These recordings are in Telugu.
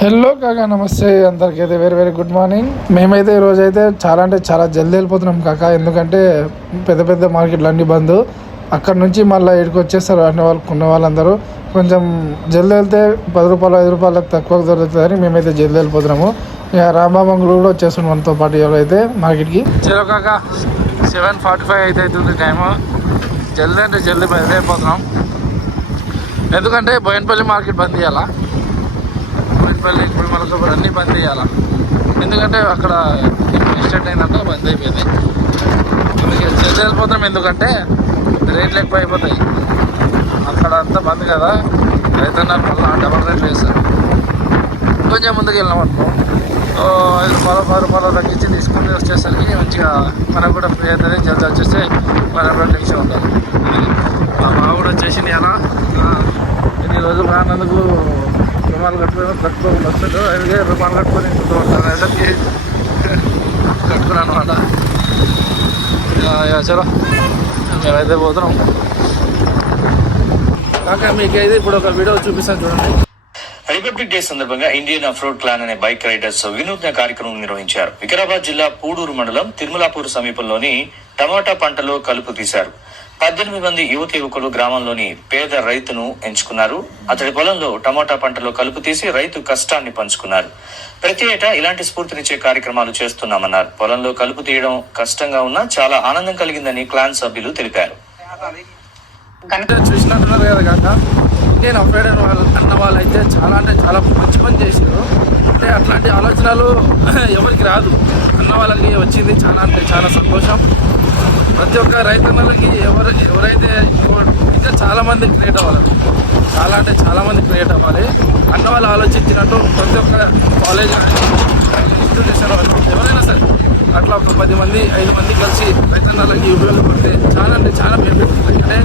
హలో కాకా నమస్తే. అందరికీ అయితే వెరీ వెరీ గుడ్ మార్నింగ్ మేమైతే ఈరోజు అయితే చాలా అంటే చాలా జల్దీ వెళ్ళిపోతున్నాం కాక. ఎందుకంటే పెద్ద పెద్ద మార్కెట్లు అన్ని బంద్. అక్కడ నుంచి మళ్ళీ ఇక్కడికి వచ్చేస్తారు అన్ని వాళ్ళు కొన్న వాళ్ళందరూ. కొంచెం జల్దీ వెళ్తే పది రూపాయలు ఐదు రూపాయలకు తక్కువ దొరుకుతుందని మేమైతే జల్దీ వెళ్ళిపోతున్నాము. ఇక రాంబాబంగులు కూడా వచ్చేస్తున్నాం మనతో పాటు ఎవరైతే అయితే మార్కెట్కి చలో కాక సెవెన్ ఫార్టీ ఫైవ్ అయితే అవుతుంది టైము జల్దీ అంటే జల్దీ బయలుదేరిపోతున్నాం. ఎందుకంటే బోయన్పల్లి మార్కెట్ బంద్ చేయాలా బోయినపల్లి ఇప్పుడు మనకు అన్నీ బంద్ చేయాలి? ఎందుకంటే అక్కడ ఇన్స్టెంట్ అయిందంటే బంద్ అయిపోయింది. అందుకే జల్దీ వెళ్ళిపోతాం ఎందుకంటే రేట్లు ఎక్కువ అయిపోతాయి. అక్కడ అంతా బంద్ కదా. రైతన్నారు మళ్ళీ డబల్ రేట్లు వేస్తారు కొంచెం ముందుకు వెళ్ళాం అనుకో. ఐదు రూపాయలు పది రూపాయలు తగ్గించి తీసుకుని వచ్చేసరికి మంచిగా మనకు కూడా ఫ్రీ అవుతుంది జల్దీ వచ్చేస్తే మనం కూడా టెన్షన్ ఉండాలి మా బావ కూడా వచ్చేసింది అలా ఇన్ని రోజులు రానందుకు రుమాలు కట్టుకొని కట్టుకోకుండా వస్తాడు అలాగే రుమాలు కట్టుకొని ఇంట్లో ఉంటాను కట్టుకున్నాను అనమాట చలో. మేమైతే పోతున్నాం. కాక మీకైతే ఇప్పుడు ఒక వీడియో చూపిస్తాను చూడండి. రిపబ్లిక్ డే సందర్భంగా ఇండియన్ అఫ్ రోడ్ క్లాన్ అనే బైక్ రైడర్స్ వినూత్న కార్యక్రమం నిర్వహించారు. వికారాబాద్ జిల్లా పూడూరు మండలం తిరుమలాపూర్ సమీపంలోని టమాటా పంటలో కలుపు తీశారు. పద్దెనిమిది మంది యువతి యువకులు గ్రామంలోని పేద రైతును ఎంచుకున్నారు. అతడి పొలంలో టమోటా పంటలో కలుపు తీసి రైతు కష్టాన్ని పంచుకున్నారు. ప్రతి ఏటా ఇలాంటి స్ఫూర్తినిచ్చే కార్యక్రమాలు చేస్తున్నామన్నారు. పొలంలో కలుపు తీయడం కష్టంగా ఉన్నా చాలా ఆనందం కలిగిందని క్లాన్ సభ్యులు తెలిపారు. అంటే చూసినట్టున్నారు కదా కాక నేను అఫ్రైడ్ వాళ్ళు అన్న వాళ్ళు అయితే చాలా అంటే చాలా మంచి పని చేశారు అంటే అట్లాంటి ఆలోచనలు ఎవరికి రాదు. అన్న వాళ్ళకి వచ్చింది చాలా అంటే చాలా సంతోషం. ప్రతి ఒక్క రైతన్నలకి ఎవరు ఎవరైతే ఇంకా చాలా మంది క్రియేట్ అవ్వాలి. చాలా అంటే చాలా మంది క్రియేట్ అవ్వాలి. అన్న వాళ్ళు ఆలోచించినట్టు ప్రతి ఒక్క కాలేజ్ ఇన్స్టిట్యూషన్ వాళ్ళు ఎవరైనా సరే అట్లా ఒక పది మంది ఐదు మంది కలిసి రైతన్నలకి ఉపయోగపడితే చాలా అంటే చాలా బెనిఫిట్ ఉంటుంది. అంటే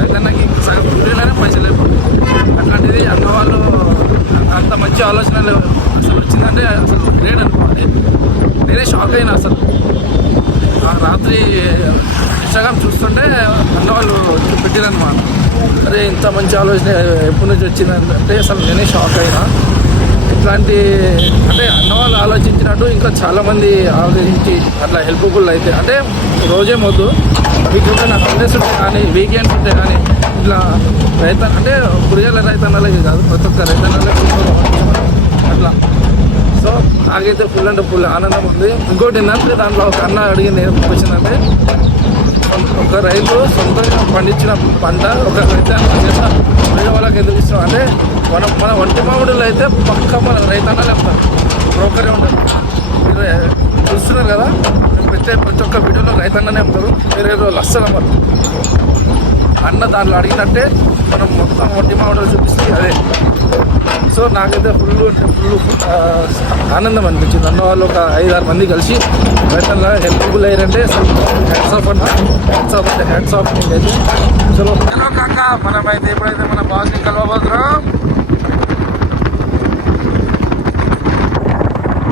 రైతన్నకి సగం వీడియోలోనే పైసలు అయిపోతాయి అట్లాంటిది అన్న వాళ్ళు అంత మంచి ఆలోచనలు అసలు వచ్చిందంటే అసలు గ్రేట్ అనుకోవాలి. నేనే షాక్ అయినా అసలు. రాత్రి ఇన్స్టాగ్రామ్ చూస్తుంటే అన్న వాళ్ళు పెట్టిరనమాట అరే ఇంత మంచి ఆలోచన ఎప్పటి నుంచి వచ్చిందంటే అసలు నేనే షాక్ అయినా. ఇట్లాంటి అంటే అన్న వాళ్ళు ఆలోచించినట్టు ఇంకా చాలామంది ఆలోచించి అట్లా హెల్ప్ఫుల్ అయితే అంటే రోజే మొద్దు. వీటి నాకు హాలిడేస్ ఉంటాయి కానీ వీకెండ్స్ ఉంటే కానీ ఇట్లా రైతన్న అంటే కూరగాయల రైతన్నలకి కాదు ప్రతి ఒక్క రైతన్నలకి అట్లా నాకైతే ఫుల్ అంటే ఫుల్ ఆనందం ఉంది. ఇంకోటి ఏంటంటే దాంట్లో ఒక అన్న అడిగింది ఏం క్వశ్చన్ అంటే ఒక రైతు సొంతంగా పండించిన పంట ఒక రైతాంగం చేత వేరే వాళ్ళకి ఎందుకు ఇస్తాం అంటే మన మన ఒంటి మామిడిలో అయితే పక్క మన రైతన్నలే ఉంటారు బ్రోకరే ఉండదు మీరు చూస్తున్నారు కదా? ప్రతి ప్రతి ఒక్క వీడియోలో రైతన్ననే ఉంటారు వేరే రోజులు అస్సలు అమ్మరు. అన్న దాంట్లో అడిగినట్టే మనం మొత్తం ఒంటి మామిడిలో చూపిస్తే అదే. సో నాకైతే ఫుల్ అంటే ఫుల్ ఆనందం అనిపించింది. అన్న వాళ్ళు ఒక ఐదు ఆరు మంది కలిసి రైతుల హెల్ప్ఫుల్ అయ్యారంటే హ్యాండ్స్ ఆఫ్ అన్న హ్యాండ్స్ ఆఫ్ అంటే హ్యాండ్స్ ఆఫ్ అయితే సో హలో కాక మనమైతే ఎప్పుడైతే మన బాస్ని కలవబోతున్నాం?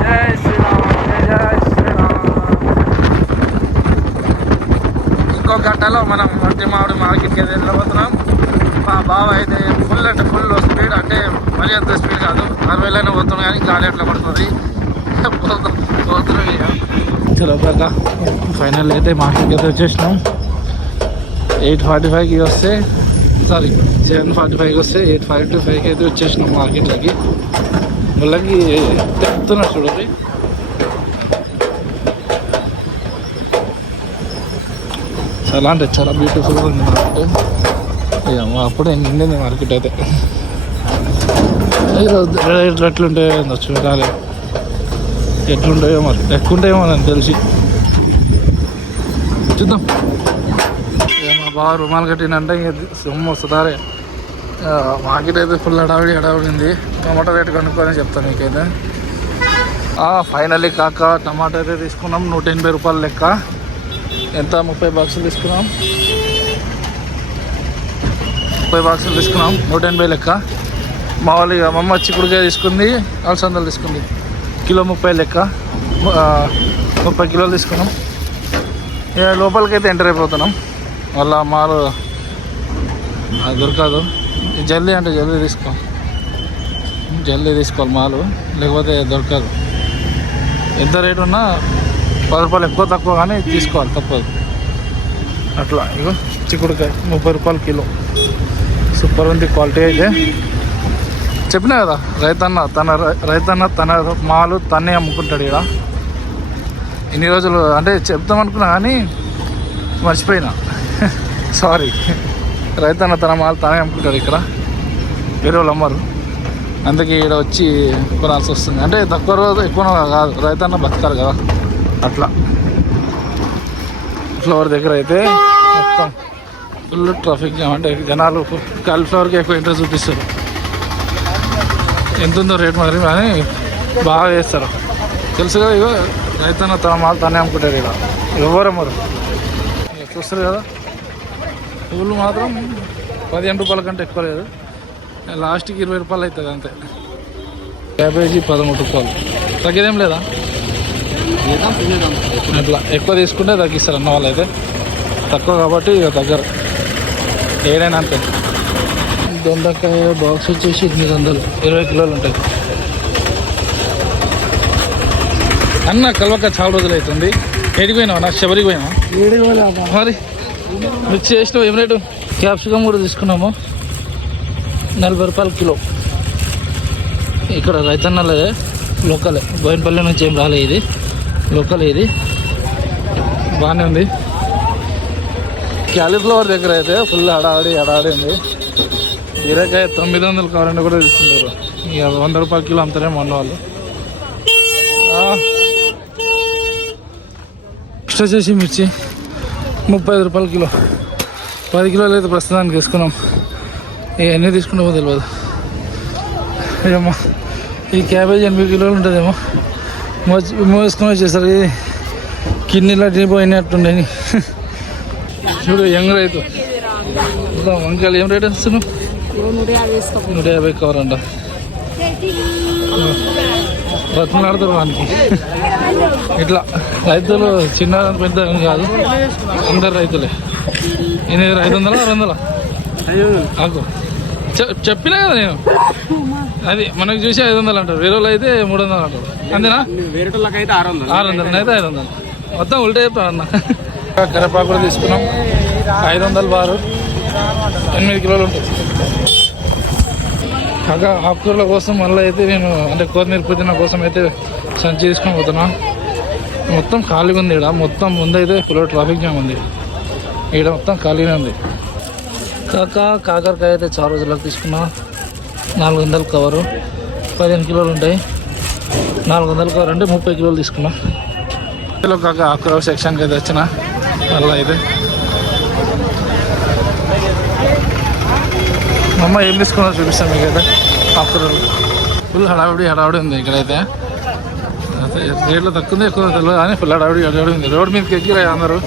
జై శ్రీరామ్ జై శ్రీరామ్. ఇంకో గంటలో మనం మట్టి మామిడి మార్కెట్కి అయితే వెళ్ళబోతున్నాం. మా బావ అయితే ఫుల్ అంటే ఫుల్ స్పీడ్ అంటే మరీ అంత స్పీడ్ కాదు. అరవైలోనే పోతున్నాం కానీ గాలి ఎట్లా పడుతుంది. పోతున్నాం ఫైనల్ అయితే మార్కెట్కి అయితే వచ్చేసినాం. ఎయిట్ ఫార్టీ ఫైవ్కి వస్తే సారీ సెవెన్ ఫార్టీ ఫైవ్కి వస్తే ఎయిట్ ఫార్టీ ఫైవ్కి అయితే వచ్చేసినాం మార్కెట్లోకి వాళ్ళకి తెస్తున్నా చూడండి చాలా అంటే చాలా బ్యూటిఫుల్గా ఉంది మార్కెట్ అప్పుడే నిండింది మార్కెట్ అయితే. రేట్లు ఎట్లుంటాయో చూడాలి. ఎట్లుంటాయో మరి ఎక్కువ ఉంటాయో మనకు తెలిసి. చూద్దాం. ఇక మా బావ రుమాలు కట్టినంటే సొమ్ము వస్తుందారే. మార్కెట్ అయితే ఫుల్ అడావిడి హడావిడి టమాటా రేటు కనుక్కోని చెప్తాను మీకైతే ఫైనల్లీ కాక టమాటా అయితే తీసుకున్నాం. నూట ఎనభై రూపాయల లెక్క. ఎంత? ముప్పై బాక్సులు తీసుకున్నాం. ముప్పై బాక్సులు తీసుకున్నాం. నూట ఎనభై లెక్క. మామూలుగా మా అమ్మ చిక్కుడుకాయ తీసుకుంది అలసందలు తీసుకుంది. కిలో ముప్పై లెక్క. ముప్పై కిలోలు తీసుకున్నాం. ఇక లోపలికైతే అయితే ఎంటర్ అయిపోతున్నాం. మళ్ళీ మాలు అది దొరకదు. జల్దీ అంటే జల్దీ తీసుకో. జల్దీ తీసుకోవాలి మాలు లేకపోతే దొరకదు. ఎంత రేటు ఉన్నా పది రూపాయలు ఎక్కువ తక్కువ కానీ తీసుకోవాలి తప్పదు. అట్లా ఇగో చిక్కుడుకాయ ముప్పై రూపాయలు కిలో. సూపర్ ఉంది క్వాలిటీ అయితే. చెప్పినా కదా రైతన్న తన రైతన్న తన మాలు తనే అమ్ముకుంటాడు ఇక్కడ ఇన్ని రోజులు అంటే చెప్తాం అనుకున్నా కానీ మర్చిపోయినా. సారీ రైతన్న తన మాలు తనే అమ్ముకుంటాడు ఇక్కడ. వేరే వాళ్ళు అమ్మరు. అందుకే ఇక్కడ వచ్చి కొనాల్సి వస్తుంది. అంటే తక్కువ రోజు ఎక్కువ కాదు రైతన్న బతకాలి కదా. అట్లా. ఫ్లవర్ దగ్గర అయితే మొత్తం ఫుల్ ట్రాఫిక్ జామ్ అంటే జనాలు కాలిఫ్లవర్కి ఎక్కువ ఇంట్రెస్ట్ చూపిస్తారు. ఎంత ఉందో రేట్ మరి కానీ బాగా చేస్తారు. తెలుసు కదా ఇగో రైతన్న తన మాలు తనే అమ్ముకుంటారు ఇక్కడ ఇక చూస్తారు కదా. పువ్వులు మాత్రం పదిహేను రూపాయల కంటే ఎక్కువ లేదు. లాస్ట్కి ఇరవై రూపాయలు అవుతుంది అంతే. క్యాబేజీ పదమూడు రూపాయలు. తగ్గేదేం లేదా? అట్లా ఎక్కువ తీసుకుంటే తగ్గిస్తారు అన్న వాళ్ళు అయితే తక్కువ కాబట్టి ఇక దగ్గర ఏదైనా అంతే. దొండకాయ బాక్స్ వచ్చేసి ఎనిమిది వందలు. ఇరవై కిలోలు ఉంటుంది. అన్న కలవక చాలా రోజులు అవుతుంది. పోయినావా నాకు శబరికి పోయినావా? మరి? మిక్స్ చేసినావు ఏం రేటు? క్యాప్సికమ్ కూడా తీసుకున్నాము. నలభై రూపాయలు కిలో. ఇక్కడ రైతన్నలదే లోకలే. బోయినపల్లి నుంచి ఏం రాలే ఇది. లోకల్ ఇది. బాగానే ఉంది. క్యాలీఫ్లవర్ దగ్గర అయితే ఫుల్ హడాడి హడాడి ఉంది. బీరకాయ తొమ్మిది వందలు కావాలంటే కూడా తీసుకుంటారు. ఇక వంద రూపాయల కిలో అమ్ముతారే మొన్న వాళ్ళు నెక్స్ట్ వచ్చేసి మిర్చి ముప్పై ఐదు రూపాయల కిలో. పది కిలోలు అయితే ప్రస్తుతానికి తీసుకున్నాం ఇక ఎన్ని తీసుకున్నామో తెలియదు ఏమో ఈ క్యాబేజ్ ఎనభై కిలోలు ఉంటుందేమో. మోసుకొని వచ్చేసరి కిడ్నీలో పోయినట్టుండే చూడు యంగ్ రైతు. వంకాయలు ఏం రేట్ ఇస్తున్నావు నూట యాభై కవర్ అంట. బతుకులాడతారు వానికి. ఇట్లా రైతులు చిన్న పెద్ద కాదు అందరు రైతులే. ఎనిమిది ఐదు వందల ఆరు వందల? ఆకు చె- చెప్పినా కదా నేను. అది మనకు చూసి ఐదు వందలు అంటారు. వేరే వాళ్ళు అయితే మూడు వందలు అంటారు. అంతేనా? వేరేటోళ్ళకైతే ఆరు వందలు. ఆరు వందలు అయితే ఐదు వందలు. మొత్తం ఉల్టా చెప్తాను అన్న. కరివేపాకు కూడా తీసుకున్నాం. ఐదు వందలు బారు. ఎనిమిది కిలోలు ఉంటాయి కాగా ఆకుకూరల కోసం మళ్ళీ అయితే నేను అంటే కొత్తిమీర పుదీనా కోసం అయితే సంచి తీసుకొని పోతున్నా. మొత్తం ఖాళీగా ఉంది ఇక్కడ మొత్తం ముందైతే ఫుల్ ట్రాఫిక్ జామ్ ఉంది. ఇక్కడ మొత్తం ఖాళీగా ఉంది. కాక కాకరకాయ అయితే చాలా రోజులకు తీసుకున్నా. నాలుగు వందలు కవరు. పదిహేను కిలోలు ఉంటాయి. నాలుగు వందల కవర్ అంటే ముప్పై కిలోలు తీసుకున్నా. కాక ఆకుకూర సెక్షన్కి అయితే వచ్చినా. అయితే మా అమ్మ ఏం తీసుకున్నా చూపిస్తాను మీకు అయితే ఆకుకూరలు ఫుల్ హడావిడి హడావిడి ఉంది ఇక్కడైతే. రేట్లు తక్కువ ఉంది ఎక్కువ తెలియదు కానీ ఫుల్ హడావిడి హడావిడి ఉంది. రోడ్ మీదకి ఎక్కిరా అందరూ.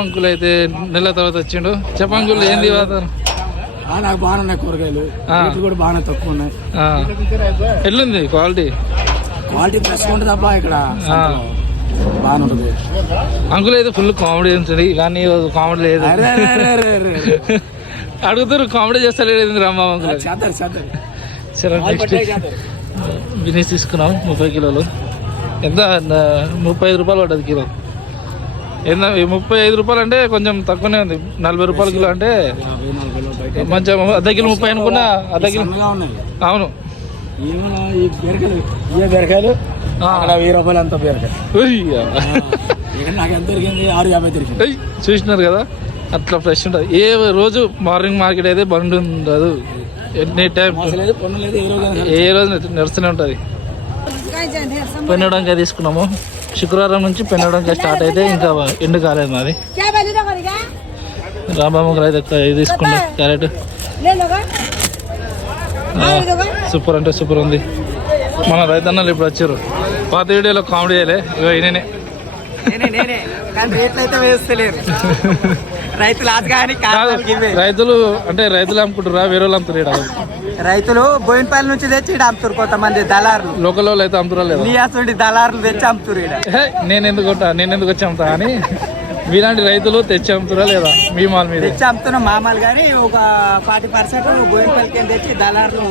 అంకుల్ అయితే నెల తర్వాత వచ్చిండు. చెప్పంకుల్ ఏంది వాతావరణం? నాకు కూరగాయలు. రేట్లు కూడా బాగానే తక్కువ ఉన్నాయి. ఆ. ఎట్లుంది క్వాలిటీ? క్వాలిటీ ఫ్రెష్ ఉంటుంది తప్ప ఇక్కడ. బాగానే ఉంటుంది అంకుల్ అయితే ఫుల్ కామెడీ ఉంటుంది. కానీ కామెడీ లేదు. అడుగుతారు కామెడీ చేస్తలేదు రామ్మా అంకుల్? సరే నెక్స్ట్ బిజినెస్ తీసుకున్నాం ముప్పై కిలోలు. ఎంత ముప్పై ఐదు రూపాయలు పడ్డది కిలో. ఎంత ముప్పై ఐదు రూపాయలు అంటే కొంచెం తక్కువనే ఉంది. నలభై రూపాయల కిలో అంటే మంచిగా అర్ధ కిలో ముప్పై అనుకున్నా అర్ధ కిలో అవును. ఈ బీరకాయలు. వెయ్యి చూసినారు కదా? అట్లా ఫ్రెష్ ఉంటుంది. ఏ రోజు మార్నింగ్ మార్కెట్ అయితే బండి ఉండదు. ఎనీ టైం ఏ రోజు నడుస్తూనే ఉంటుంది. పెన్నడంకాయ తీసుకున్నాము. శుక్రవారం నుంచి పెన్నడంకాయ స్టార్ట్ అయితే ఇంకా ఎండు కాలేదు మాది. రాంబామ్మకి అయితే తీసుకున్నాం క్యారెట్. సూపర్ అంటే సూపర్ ఉంది. మన రైతన్నలు ఇప్పుడు వచ్చారు. పాత వీడియోలో కామెడీ చేయలే ఇగో ఈయననే. నేనే నేనే. కానీ రేట్లు అయితే వేస్తలేరు. రైతులు అంటే రైతులు అమ్ముకుంటారా వేరే వాళ్ళు అమ్ముతారు రైతులు బోయినపల్లి నుంచి తెచ్చి ఈడ అమ్ముతారు కొంతమంది దళారులు. లోకల్ వాళ్ళు అయితే అమ్ముతారా లేదా? నియాసుండి దళారులు తెచ్చి అమ్ముతారు నేను ఎందుకు నేను ఎందుకు వచ్చి అమ్ముతా అని మీలాంటి రైతులు తెచ్చి అమ్ముతురా లేదా? మీ మాల్ మీద? తెచ్చి అమ్ముతున్నాం మామూలు కానీ ఒక ఫార్టీ పర్సెంట్ గోయినపల్లికి కింద తెచ్చి దళారులు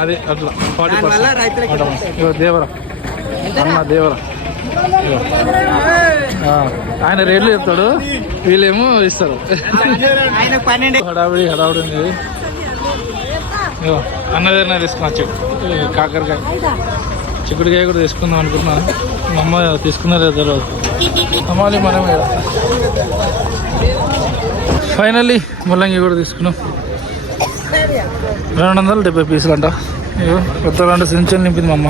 అదే అట్లా. ఫార్టీ రైతులకి పర్సెంట్ దేవరా. అన్న దేవరా. ఆయన రేట్లు చెప్తాడు వీళ్ళేమో ఇస్తారు. హడావిడి హడావిడి ఉంది. ఇగో అన్నదైనా తీసుకున్నా చిక్కు కాకరకాయ. చిక్కుడుకాయ కూడా తీసుకుందాం అనుకున్నా. మా అమ్మ తీసుకున్నా తర్వాత. అమ్మాలి మనం ఫైనల్లీ ముల్లంగి కూడా తీసుకున్నాం. రెండు వందల డెబ్బై పీసులు అంట ఇగో రెండు సెంచులు నింపింది మా అమ్మ.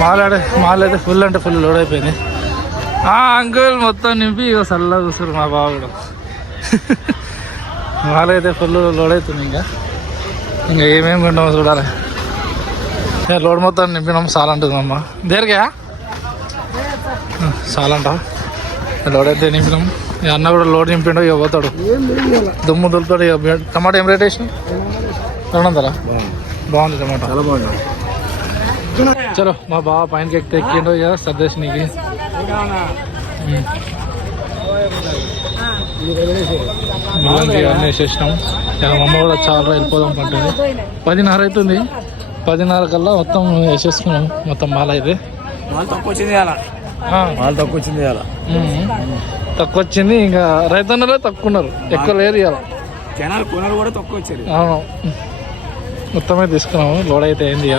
మాలాడే మాల్ అయితే ఫుల్ అంటే ఫుల్ లోడ్ అయిపోయింది. ఆ అంకుల్ మొత్తం నింపి ఇగో చల్లగా చూస్తారు మా బావ కూడా. మాల్ అయితే ఫుల్ లోడ్ అవుతుంది ఇంకా. ఇంకా ఏమేమి కొంటామో చూడాలి. ఏ, లోడ్ మొత్తం నింపినాం చాలా అంటుంది అమ్మ. దేనికా? చాలా అంట. లోడ్ అయితే నింపినాం. ఈ అన్న కూడా లోడ్ నింపిండు ఇక పోతాడు. దుమ్ము దులుతాడు ఇక టమాటా ఏం రేట్ వేసిన రెండు వందలా? బాగుంది టమాటా. చాలా బాగుంది. చలో మా బావ పైనకి ఎక్కి ఎక్కిండో ఇక సర్దేశ్ నీకు ముల్లంగి అన్నీ వేసేసినాం మా అమ్మ కూడా చాలా వెళ్ళిపోదాం పంటుంది పదిన్నర అవుతుంది పదిన్నర కల్లా మొత్తం వేసేసుకున్నాం మొత్తం మాల అయితే తక్కువ వచ్చింది అలా ఆ, వాళ్ళు తక్కువ వచ్చింది అలా. తక్కువ వచ్చింది ఇంకా రైతన్నలే తక్కువ ఉన్నారు ఎక్కువ లేరు ఇవాళ జనాలు కూడా తక్కువ వచ్చారు అవును మొత్తమే తీసుకున్నాము లోడ్ అయితే అయింది ఇక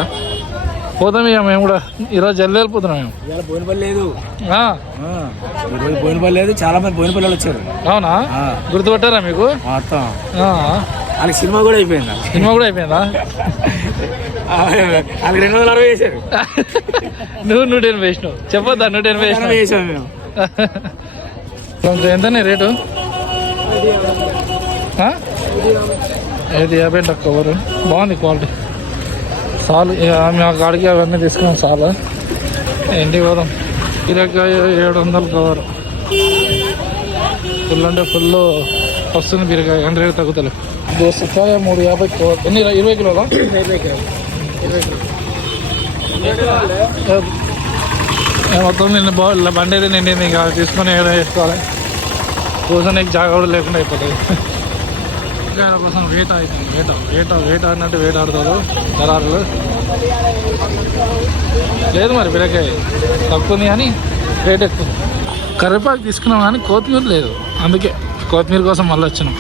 పోతాం ఇక మేము కూడా. ఈరోజు జల్ది వెళ్ళిపోతున్నాం మేము. ఇవాళ బోయినపల్లి లేదు. ఆ, ఆ, ఈరోజు బోయినపల్లి లేదు. చాలా మంది బోయినపల్లి వాళ్ళు వచ్చారు. అవునా? ఆ. గుర్తుపట్టారా మీకు? మొత్తం ఆ, వాళ్ళకి సినిమా కూడా అయిపోయింది? సినిమా కూడా అయిపోయిందా? వాళ్ళకి రెండు వందల అరవై వేసారు నువ్వు నూట ఎనభై వేసినావు. చెప్పొద్దా? నూట ఎనభై అరవై వేసినావు. వేసాం మేము కొంచెం ఎంతనే రేటు? ఆ? ఐదు యాభై అంట కవర్ బాగుంది క్వాలిటీ. చాలు ఆ కాడికి అవన్నీ తీసుకున్నాం చాలు ఇంటికి పోదాం బీరకాయ ఏడు వందలు కవర్. ఫుల్ అంటే ఫుల్ వస్తుంది బీరకాయ అంటే రేటు తగ్గుతలే. దోసకాయ మూడు యాభై కవర్. ఎన్ని ఇరవై కిలోలా? ఏ మొత్తం నిన్న బాగా బండి అయితే నిండింది ఇంకా తీసుకొని ఏదో వేసుకోవాలి. కూర్చొని జాగా కూడా లేకుండా అయిపోతుంది కూరగాయల కోసం వేట అవుతుంది వేట వేట వేట అన్నట్టు వేట ఆడతారు దళారులు. లేదు మరి బిరకాయ తక్కువని కానీ రేట్ ఎక్కువ. కరివేపాకు తీసుకున్నాం కానీ కొత్తిమీర లేదు. అందుకే కొత్తిమీర కోసం మళ్ళీ వచ్చినాం.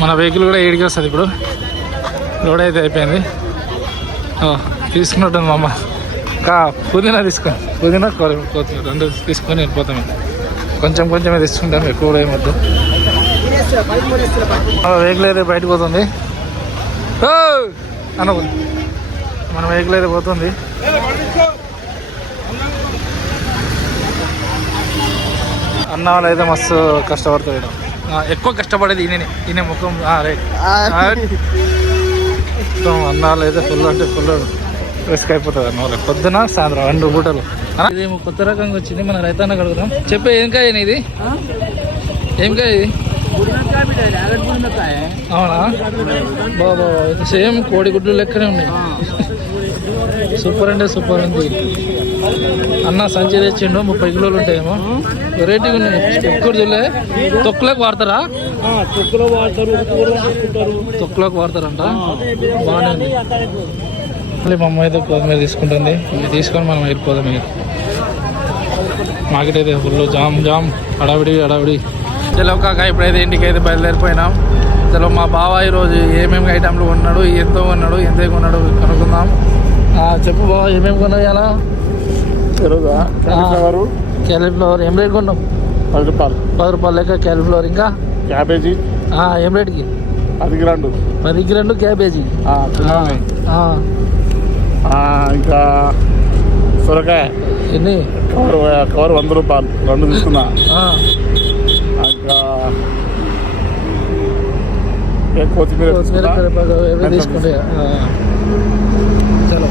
మన వెహికల్ కూడా ఏడికి వస్తుంది ఇప్పుడు. లోడ్ అయితే అయిపోయింది. ఓ, తీసుకున్నట్టుంది మా అమ్మ. కా పుదీనా తీసుకో. పుదీనా కొత్తిమీర రెండు తీసుకొని వెళ్ళిపోతాం. కొంచెం కొంచెమే తీసుకుంటాం ఎక్కువ కూడా ఏమొద్దు వెహికల్ అయితే బయటకు పోతుంది. పో. మన వెహికల్ అయితే పోతుంది. అన్న వాళ్ళు అయితే మస్తు కష్టపడుతుంది ఎక్కువ కష్టపడేది ఈయననే. ఈయన ముఖం రైట్ అన్న వాళ్ళు అయితే ఫుల్ అంటే ఫుల్ రిస్క్ అయిపోతుంది అన్న వాళ్ళకి పొద్దున సాయంత్రం రెండు పూటలు. ఇదేమో కొత్త రకంగా వచ్చింది మన రైతాన్న కడుగుదాం చెప్పే ఏం కాయ ఇది? ఏం కాయ ఇది? అవునా? బాబా సేమ్ కోడిగుడ్లు లెక్కనే ఉన్నాయి. సూపర్ అంటే సూపర్ ఉంది. అన్న సంచి తెచ్చిండు ముప్పై కిలోలు ఉంటాయేమో. వెరైటీగా ఉన్నాయి. ఎక్కువ చూడలే. తొక్కులోకి వాడతారా? తొక్కులో వాడతారు తొక్కులోకి వాడతారంట. బాగానే ఉంది. మళ్ళీ మా అమ్మ అయితే కొత్తిమీర తీసుకుంటుంది. తీసుకొని మనం వెళ్ళిపోదాం మీరు మార్కెట్ అయితే ఫుల్ జామ్ జామ్. అడావిడి హడావిడి. చలో కాక ఇప్పుడైతే ఇంటికి అయితే బయలుదేరిపోయినాం. చలో మా బావ ఈరోజు ఏమేమి ఐటమ్లు కొన్నాడు ఎంతో కొన్నాడు ఎంత కొన్నాడు కనుక్కుందాం. చెప్పు బావ ఏమేమి కొన్నావు ఇలా క్యాలీఫ్లవర్. ఏం రేట్ కొన్నావు? పది రూపాయలు. పది రూపాయలు లెక్క క్యాలీఫ్లవర్ ఇంకా? క్యాబేజీ. ఏం రేట్కి? అది గ్రాండ్. పదికి రెండు క్యాబేజీ. ఇంకా సొరకాయ. ఎన్ని? కవర్ కవర్ వంద రూపాయలు. రెండు తీసుకున్నా ఆ, ఇంకా ఏ కొత్తిమీర తీసుకుంటే. చలో.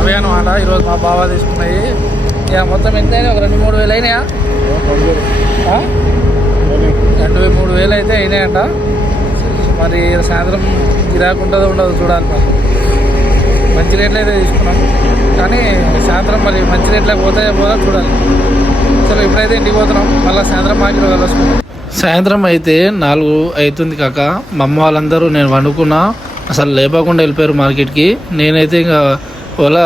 అవే అనమాట ఈరోజు మా బావ తీసుకున్నాయి. ఇక మొత్తం ఎంత అయినాయి ఒక రెండు మూడు వేలు అయినాయా? రెండు మూడు వేలు అయితే అయినాయంట. మరి సాయంత్రం గిరాకు ఉంటుందో ఉండదు చూడాలి మరి. మంచి రేట్లు అయితే తీసుకున్నాం. కానీ సాయంత్రం మరి మంచి రేట్లకు పోతాయో పోదా చూడాలి. సరే ఇప్పుడైతే ఇంటికి పోతున్నాం. మళ్ళీ సాయంత్రం మార్కెట్ వెళ్ళొస్తున్నాం సాయంత్రం అయితే నాలుగు అవుతుంది కాక మా అమ్మ వాళ్ళందరూ నేను వండుకున్నా అసలు లేపకుండా వెళ్ళిపోయారు మార్కెట్కి. నేనైతే ఇంకా ఓలా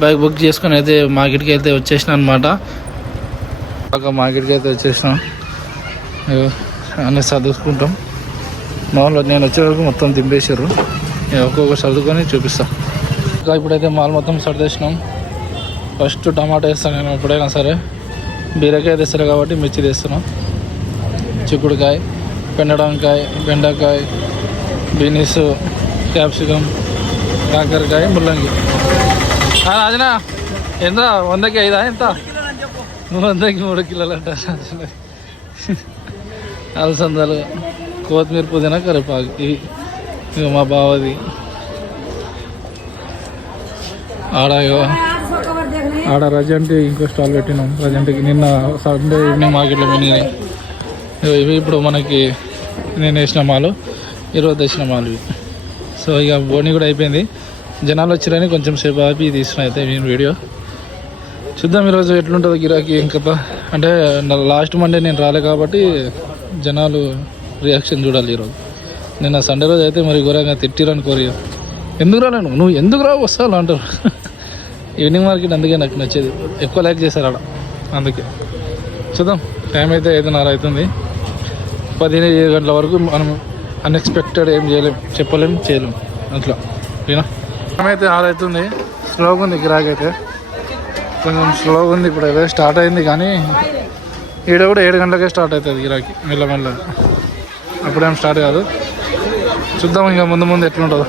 బైక్ బుక్ చేసుకొని అయితే మార్కెట్కి అయితే వచ్చేసిన అనమాట ఒక మార్కెట్కి అయితే వచ్చేసినాం. అన్నీ చదువుకుంటాం మామూలుగా నేను వచ్చే వరకు మొత్తం దింపేశారు. ఒక్కొక్క సర్దుకొని చూపిస్తాను ఇంకా ఇప్పుడైతే మాల్ మొత్తం సర్దేసినాం ఫస్ట్ టమాటా వేస్తాను నేను ఎప్పుడైనా సరే. బీరకాయ తెస్తారు కాబట్టి మిర్చి తెస్తున్నాం చిక్కుడుకాయ పెండడంకాయ బెండకాయ బీనీస్ క్యాప్సికమ్ కాకరకాయ ముల్లంగి. ఆ, రాజనా ఎంత వందకి ఐదా ఎంత వందకి మూడు కిలోలు అంట అలసందలు కొత్తిమీర పుదీనా కరివేపాకు. ఇవి మా బావది. ఆడ ఇగో ఆడ రజంటి ఇంకో స్టాల్ పెట్టినాం. రజంటికి నిన్న సండే ఈవినింగ్ మార్కెట్లో మినిగినాయి ఇవి ఇప్పుడు మనకి నేను వేసిన మాలు ఈరోజు వేసిన మాలు ఇవి. సో ఇక బోని కూడా అయిపోయింది. జనాలు వచ్చిరని కొంచెం సేపు ఆపి తీసిన అయితే నేను వీడియో. చూద్దాం ఈరోజు ఎట్లుంటుందో గిరాకీ ఇంకా అంటే లాస్ట్ మండే నేను రాలే కాబట్టి జనాలు రియాక్షన్ చూడాలి ఈరోజు. నిన్న సండే రోజు అయితే మరి ఘోరంగా తిట్టిరని కోరి. ఎందుకు రాలేను నువ్వు? ఎందుకు రావు? వస్తావు అంటారు. ఈవినింగ్ మార్కెట్ అందుకే నాకు నచ్చేది. ఎక్కువ లైక్ చేశారు అక్కడ అందుకే. చూద్దాం. టైం అయితే ఐదున్నర అవుతుంది. పదిహేను ఏడు గంటల వరకు మనం అన్ఎక్స్పెక్టెడ్ ఏం చేయలేం చెప్పలేం చేయలేం. అట్లా. ఓకేనా టైం అయితే ఆరు స్లోగా ఉంది గిరాకీ అయితే. కొంచెం స్లోగా ఉంది ఇప్పుడు అయితే స్టార్ట్ అయింది కానీ ఈడ కూడా ఏడు గంటలకే స్టార్ట్ అవుతుంది గిరాకీ మెల్లమెల్ల అప్పుడేం స్టార్ట్ కాదు. చూద్దాం ఇంకా ముందు ముందు ఎట్లుంటుందో.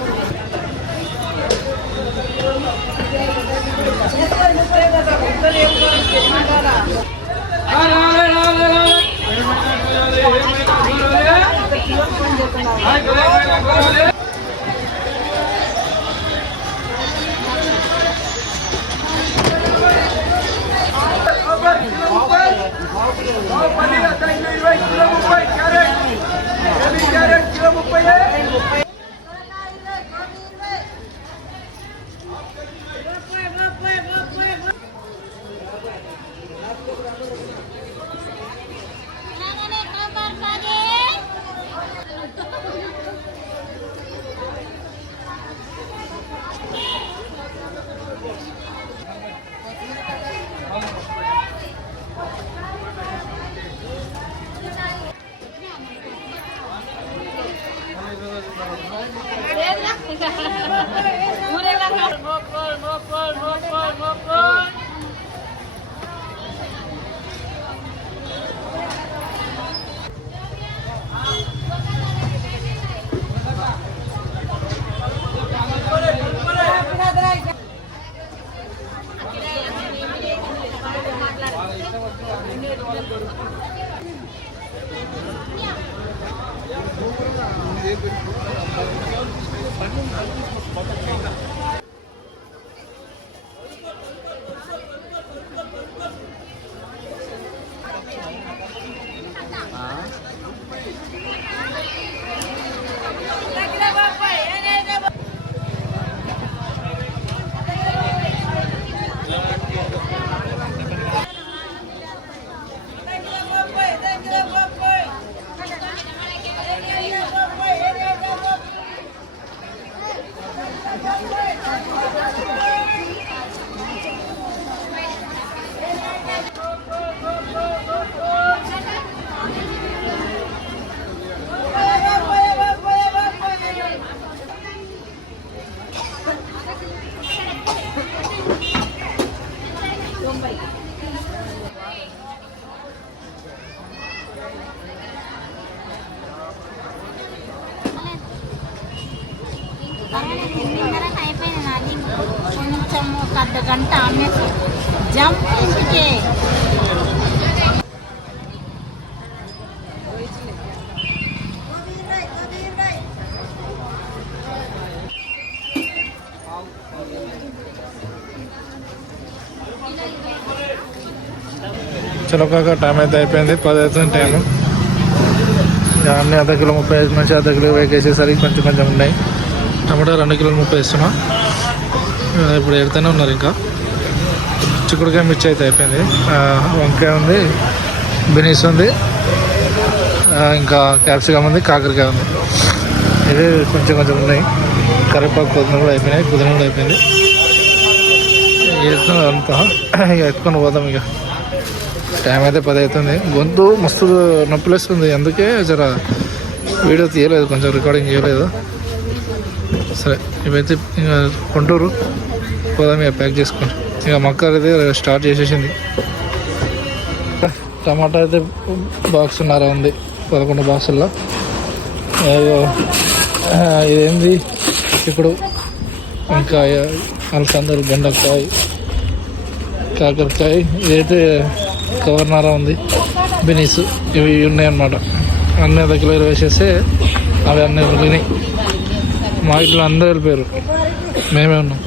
చలో టైం అయితే అయిపోయింది. పది అవుతుంది టైం అన్నీ అర్ధ కిలో ముప్పై ఐదు నుంచి అర్ధ కిలో వేకేసేసరికి కొంచెం కొంచెం ఉన్నాయి. టమాటా రెండు కిలోలు ముప్పై ఇస్తున్నా ఇప్పుడు ఎడుతూనే ఉన్నారు ఇంకా. చిక్కుడుకాయ మిర్చి అయితే అయిపోయింది. వంకాయ ఉంది బినీస్ ఉంది ఇంకా క్యాప్సికమ్ ఉంది కాకరకాయ ఉంది. ఇది కొంచెం కొంచెం ఉన్నాయి. కరివేపాకు కొద్దిన కూడా అయిపోయినాయి పుదీనా కూడా అయిపోయింది. ఎత్తున్నారు అంతా. ఇక ఎత్తుకొని పోదాం ఇక. టైం అయితే పది అవుతుంది. గొంతు మస్తు నొప్పిలేస్తుంది. అందుకే జర వీడియో తీయలేదు. కొంచెం రికార్డింగ్ చేయలేదు. సరే ఇవైతే ఇక కొంటూరు. పోదాం ఇక ప్యాక్ చేసుకోండి ఇక మక్క అయితే స్టార్ట్ చేసేసింది. టమాటా అయితే బాక్స్ ఉన్నారా ఉంది. పదకొండు బాక్సుల్లో ఇదేంది? ఇప్పుడు వంకాయ అలసందలు బెండకాయ కాకరకాయ ఇదైతే కవర్నారా ఉంది. బినీస్ ఇవి ఉన్నాయన్నమాట అన్నీ అర్ధ కిలో ఇరవై వేసేస్తే అవి అన్నీ మిగిలినాయి మా ఇంట్లో అందరూ వెళ్ళిపోయారు. మేమే ఉన్నాం.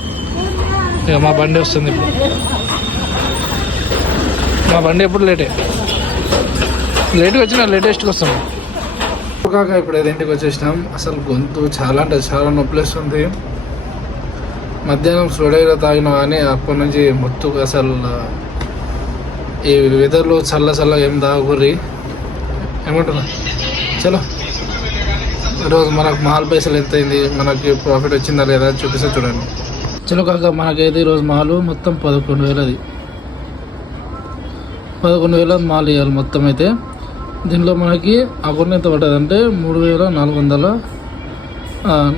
ఇక మా బండి వస్తుంది ఇప్పుడు. మా బండి ఎప్పుడు లేటే? లేట్గా వచ్చినా లేటెస్ట్గా వస్తాం. కాక ఇప్పుడు ఏదో ఇంటికి వచ్చేసినాం. అసలు గొంతు చాలా అంటే చాలా నొప్పిస్తుంది మధ్యాహ్నం సోడైలో తాగినా కానీ అప్పటి నుంచి మొత్తం అసలు ఈ వెదర్లో చల్ల చల్లగా ఏం తాగుర్రి ఏమంటున్నా? చలో. ఈరోజు మనకు మాల్ పైసలు ఎంత అయింది మనకి ప్రాఫిట్ వచ్చిందా లేదా చూపిస్తే చూడండి. చలో కాక మనకైతే ఈరోజు మాలు మొత్తం పదకొండు వేలది. పదకొండు వేల మాల్ ఇవ్వాలి మొత్తం అయితే. దీనిలో మనకి అకౌంట్ ఎంత పడ్డదంటే మూడు వేల నాలుగు వందల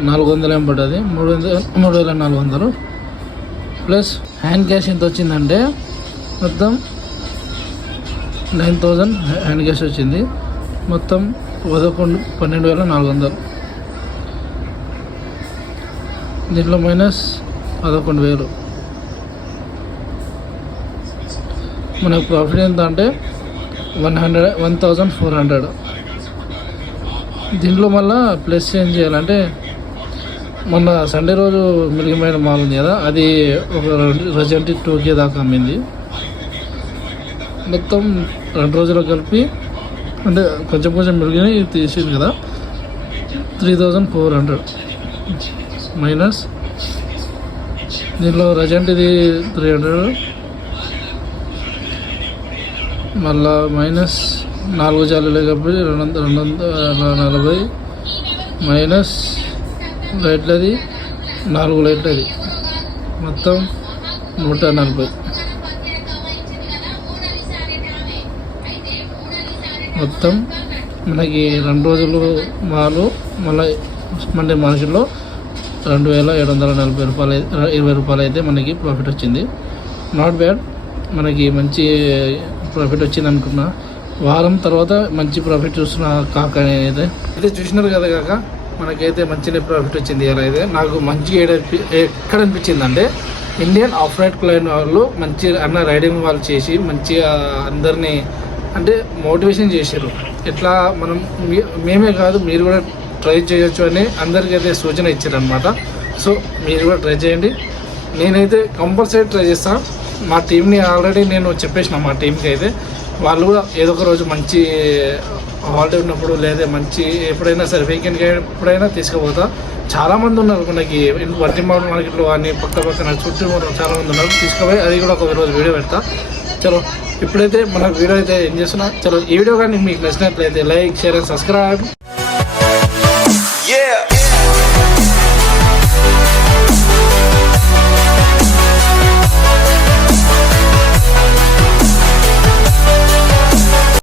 నాలుగు వందలు ఏం పడ్డది? మూడు వందల మూడు వేల నాలుగు వందలు. ప్లస్ హ్యాండ్ క్యాష్ ఎంత వచ్చిందంటే మొత్తం నైన్ థౌజండ్ హ్యాండ్ క్యాష్ వచ్చింది. మొత్తం పదకొండు పన్నెండు వేల నాలుగు వందలు. దీంట్లో మైనస్ పదకొండు వేలు. మనకు ప్రాఫిట్ ఎంత అంటే one hundred one thousand four hundred. దీంట్లో మళ్ళా ప్లస్ ఏం చేయాలంటే మొన్న సండే రోజు మిలిగిపోయిన మాల్ ఉంది కదా అది ఒక ప్రజెంట్ టూ కే దాకా అమ్మింది. మొత్తం రెండు రోజులు కలిపి అంటే కొంచెం కొంచెం మిలిగిన తీసింది కదా. Three thousand four hundred minus దీంట్లో రజెంట్ ఇది త్రీ హండ్రెడ్ మళ్ళా మైనస్ నాలుగు జాలీలు కాబట్టి రెండు వందల రెండు వందల నలభై. మైనస్ లైట్లది నాలుగు లైట్లది. మొత్తం నూట నలభై. మొత్తం మనకి రెండు రోజులు మాలు మళ్ళీ మండే మనుషుల్లో రెండు వేల ఏడు వందల నలభై రూపాయలు ఇరవై రూపాయలు అయితే మనకి ప్రాఫిట్ వచ్చింది. నాట్ బ్యాడ్ మనకి మంచి ప్రాఫిట్ వచ్చింది అనుకున్నా. వారం తర్వాత మంచి ప్రాఫిట్ చూస్తున్న కాక అయితే. అయితే చూసినారు కదా కాక మనకైతే మంచిగా ప్రాఫిట్ వచ్చింది ఇలా అయితే. నాకు మంచి ఎక్కడ అనిపించింది అంటే ఇండియన్ ఆఫ్ రైడ్ క్లైన్ వాళ్ళు మంచి అన్న రైడింగ్ వాళ్ళు చేసి మంచిగా అందరినీ అంటే మోటివేషన్ చేశారు. ఎట్లా మనం మేమే కాదు మీరు కూడా ట్రై చేయొచ్చు అని అందరికైతే సూచన ఇచ్చారనమాట సో మీరు కూడా ట్రై చేయండి. నేనైతే కంపల్సరీ ట్రై చేస్తాను మా టీంని ఆల్రెడీ నేను చెప్పేసిన మా టీంకి అయితే. వాళ్ళు కూడా ఏదో ఒక రోజు మంచి హాలిడే ఉన్నప్పుడు లేదా మంచి ఎప్పుడైనా సరే వీకెండ్కి ఎప్పుడైనా తీసుకుపోతా. చాలామంది ఉన్నారు మనకి వర్తి మోడల్ మార్కెట్లో కానీ పక్క పక్కన చుట్టూ కూడా చాలామంది ఉన్నారు. తీసుకుపోయి అది కూడా ఒక రోజు వీడియో పెడతా. చలో ఇప్పుడైతే మన వీడియో అయితే ఏం చేస్తున్నా? చలో ఈ వీడియో కానీ మీకు నచ్చినట్లయితే లైక్ షేర్ అండ్ సబ్స్క్రైబ్.